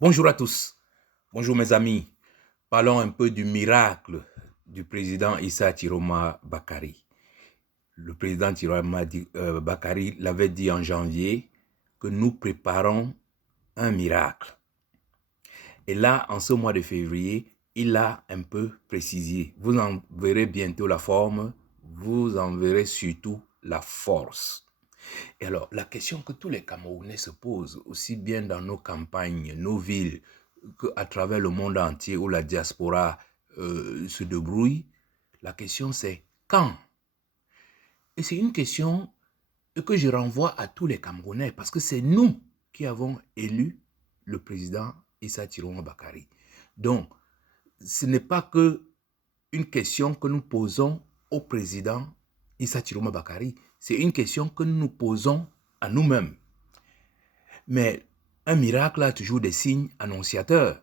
Bonjour à tous. Bonjour mes amis. Parlons un peu du miracle du président Issa Tiroma Bakari. Le président Tiroma Bakari l'avait dit en janvier que nous préparons un miracle. Et là, en ce mois de février, il a un peu précisé. Vous en verrez bientôt la forme, vous en verrez surtout la force. Et alors, la question que tous les Camerounais se posent, aussi bien dans nos campagnes, nos villes, qu'à travers le monde entier où la diaspora se débrouille, la question c'est quand? Et c'est une question que je renvoie à tous les Camerounais parce que c'est nous qui avons élu le président Issa Tiroma Bakari. Donc, ce n'est pas que une question que nous posons au président Issa Tiroma Bakari, c'est une question que nous nous posons à nous-mêmes. Mais un miracle a toujours des signes annonciateurs.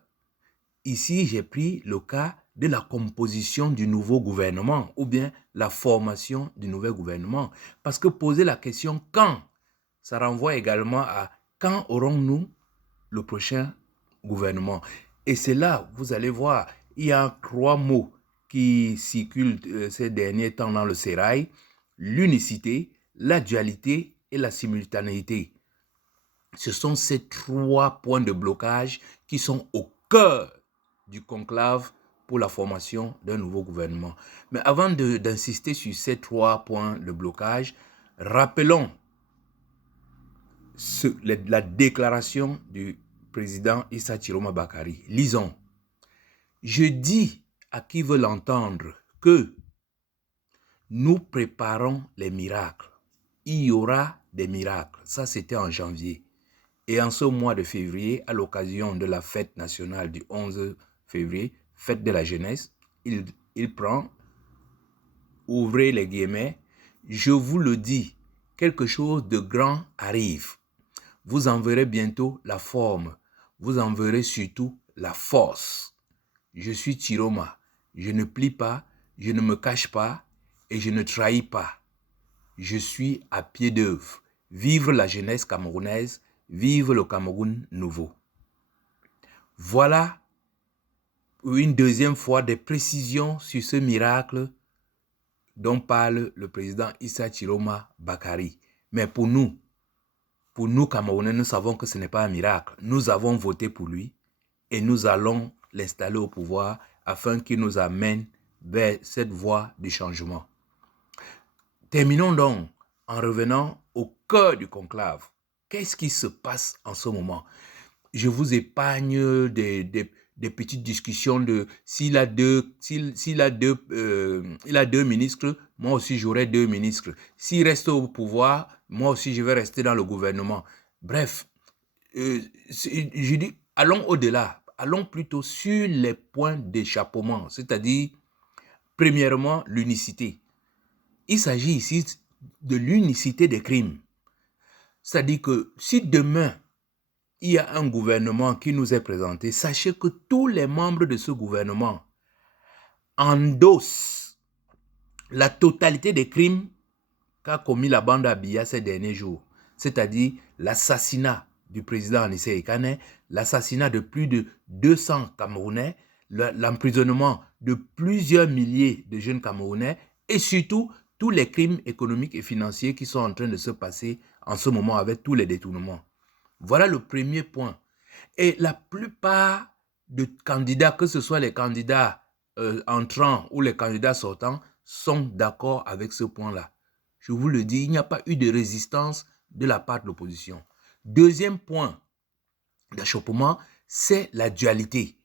Ici, j'ai pris le cas de la composition du nouveau gouvernement ou bien la formation du nouvel gouvernement. Parce que poser la question quand, ça renvoie également à quand aurons-nous le prochain gouvernement. Et c'est là, vous allez voir, il y a 3 mots qui circulent ces derniers temps dans le sérail: l'unicité, la dualité et la simultanéité. Ce sont ces 3 points de blocage qui sont au cœur du conclave pour la formation d'un nouveau gouvernement. Mais avant d'insister sur ces 3 points de blocage, rappelons la déclaration du président Issa Tiroma Bakari. Lisons. Je dis à qui veut l'entendre que nous préparons les miracles. Il y aura des miracles. Ça, c'était en janvier. Et en ce mois de février, à l'occasion de la fête nationale du 11 février, fête de la jeunesse, il prend, ouvrez les guillemets, je vous le dis, quelque chose de grand arrive. Vous en verrez bientôt la forme. Vous en verrez surtout la force. Je suis Tiroma. Je ne plie pas, je ne me cache pas et je ne trahis pas. Je suis à pied d'œuvre. Vive la jeunesse camerounaise, vive le Cameroun nouveau. Voilà une deuxième fois des précisions sur ce miracle dont parle le président Issa Tiroma Bakari. Mais pour nous Camerounais, nous savons que ce n'est pas un miracle. Nous avons voté pour lui et nous allons l'installer au pouvoir afin qu'il nous amène vers cette voie du changement. Terminons donc en revenant au cœur du conclave. Qu'est-ce qui se passe en ce moment? Je vous épargne des petites discussions de s'il a deux ministres, moi aussi j'aurai 2 ministres. S'il reste au pouvoir, moi aussi je vais rester dans le gouvernement. Bref, je dis, allons au-delà, allons plutôt sur les points d'échappement, c'est-à-dire, premièrement, l'unicité. Il s'agit ici de l'unicité des crimes. C'est-à-dire que si demain, il y a un gouvernement qui nous est présenté, sachez que tous les membres de ce gouvernement endossent la totalité des crimes qu'a commis la bande Abia ces derniers jours. C'est-à-dire l'assassinat du président Anissé Ekane, l'assassinat de plus de 200 Camerounais, l'emprisonnement de plusieurs milliers de jeunes Camerounais et surtout tous les crimes économiques et financiers qui sont en train de se passer en ce moment avec tous les détournements. Voilà le premier point. Et la plupart de candidats, que ce soit les candidats entrants ou les candidats sortants, sont d'accord avec ce point-là. Je vous le dis, il n'y a pas eu de résistance de la part de l'opposition. Deuxième point d'achoppement, c'est la dualité.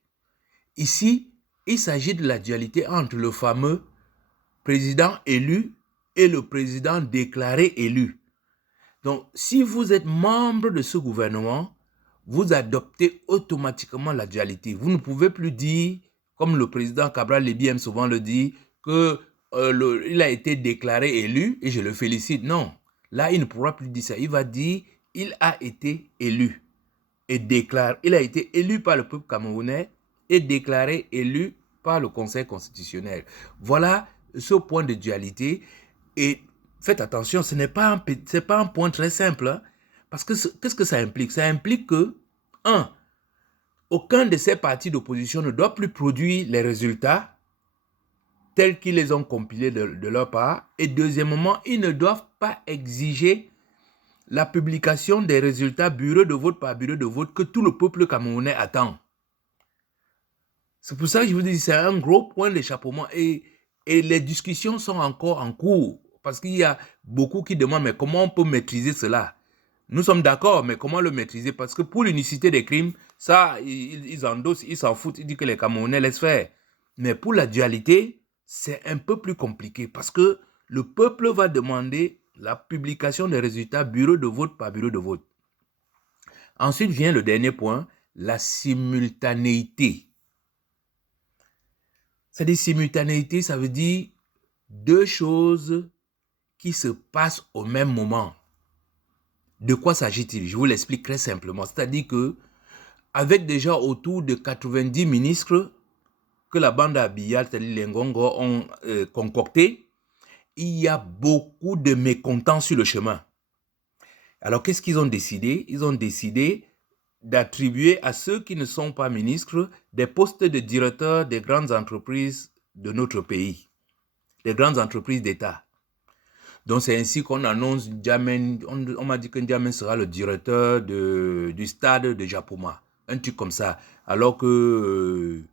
Ici, il s'agit de la dualité entre le fameux président élu et le président déclaré élu. Donc, si vous êtes membre de ce gouvernement, vous adoptez automatiquement la dualité. Vous ne pouvez plus dire, comme le président Cabral Lébi aime souvent le dire, qu'il a été déclaré élu et je le félicite. Non, là, il ne pourra plus dire ça. Il va dire, il a été élu et déclare. Il a été élu par le peuple camerounais et déclaré élu par le Conseil constitutionnel. Voilà ce point de dualité. Et faites attention, ce n'est pas un point très simple. Hein, parce que qu'est-ce que ça implique? Ça implique que, un, aucun de ces partis d'opposition ne doit plus produire les résultats tels qu'ils les ont compilés de leur part. Et deuxièmement, ils ne doivent pas exiger la publication des résultats bureau de vote par bureau de vote que tout le peuple camerounais attend. C'est pour ça que je vous dis, c'est un gros point d'échappement et les discussions sont encore en cours parce qu'il y a beaucoup qui demandent mais comment on peut maîtriser cela? Nous sommes d'accord, mais comment le maîtriser? Parce que pour l'unicité des crimes, ça, ils endossent, ils s'en foutent, ils disent que les Camerounais laissent faire. Mais pour la dualité, c'est un peu plus compliqué parce que le peuple va demander la publication des résultats bureau de vote par bureau de vote. Ensuite vient le dernier point, la simultanéité. C'est-à-dire simultanéité, ça veut dire deux choses qui se passent au même moment. De quoi s'agit-il? Je vous l'explique très simplement. C'est-à-dire que avec déjà autour de 90 ministres que la bande à Bial, c'est-à-dire les Ngongo, ont concocté, il y a beaucoup de mécontents sur le chemin. Alors, qu'est-ce qu'ils ont décidé? Ils ont décidé d'attribuer à ceux qui ne sont pas ministres des postes de directeurs des grandes entreprises de notre pays, des grandes entreprises d'État. Donc, c'est ainsi qu'on annonce Djamène, on m'a dit que Djamène sera le directeur du stade de Japoma, un truc comme ça. Alors que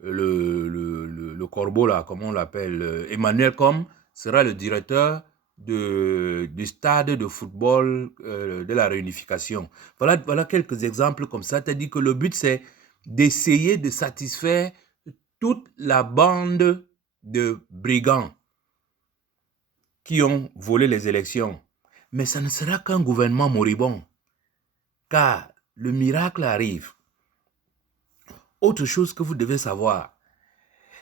le corbeau, là, comment on l'appelle, Emmanuel Com, sera le directeur du stade de football de la réunification. Voilà quelques exemples comme ça. C'est-à-dire que le but, c'est d'essayer de satisfaire toute la bande de brigands qui ont volé les élections. Mais ça ne sera qu'un gouvernement moribond, car le miracle arrive. Autre chose que vous devez savoir,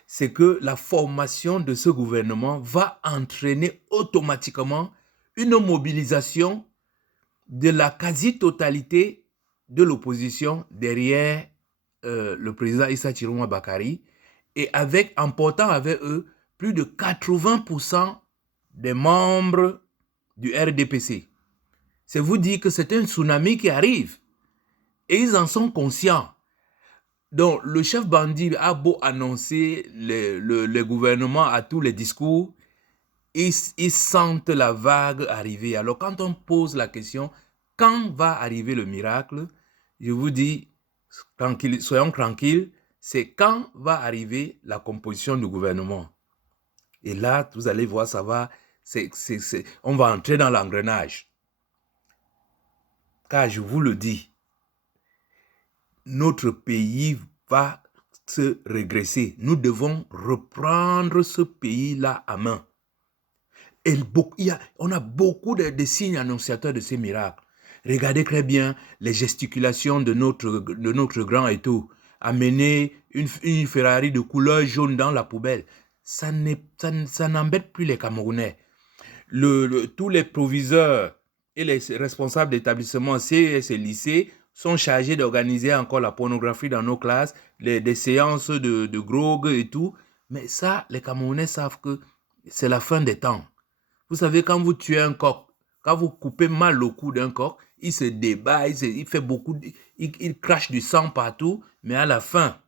c'est que la formation de ce gouvernement va entraîner automatiquement une mobilisation de la quasi-totalité de l'opposition derrière le président Issa Chiroma Bakari et en portant avec eux plus de 80% des membres du RDPC. C'est vous dire que c'est un tsunami qui arrive et ils en sont conscients. Donc, le chef bandit a beau annoncer le gouvernement à tous les discours, ils sentent la vague arriver. Alors, quand on pose la question, quand va arriver le miracle, je vous dis, soyons tranquilles, c'est quand va arriver la composition du gouvernement. Et là, vous allez voir, ça va, on va entrer dans l'engrenage. Car je vous le dis, notre pays va se régresser. Nous devons reprendre ce pays-là à main. Et on a beaucoup de signes annonciateurs de ces miracles. Regardez très bien les gesticulations de notre grand et tout. Amener une Ferrari de couleur jaune dans la poubelle, ça n'embête plus les Camerounais. Tous les proviseurs et les responsables d'établissements CS et lycées sont chargés d'organiser encore la pornographie dans nos classes, des séances de drogue et tout. Mais ça, les Camerounais savent que c'est la fin des temps. Vous savez, quand vous tuez un coq, quand vous coupez mal le cou d'un coq, il se débat, il fait beaucoup, il crache du sang partout, mais à la fin,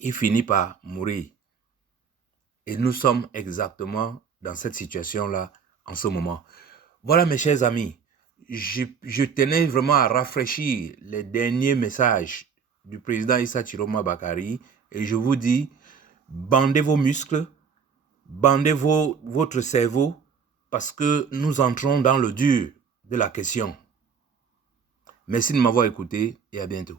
il finit par mourir. Et nous sommes exactement dans cette situation-là en ce moment. Voilà, mes chers amis, je tenais vraiment à rafraîchir les derniers messages du président Issa Chiroma Bakari et je vous dis, bandez vos muscles, bandez votre cerveau parce que nous entrons dans le dur de la question. Merci de m'avoir écouté et à bientôt.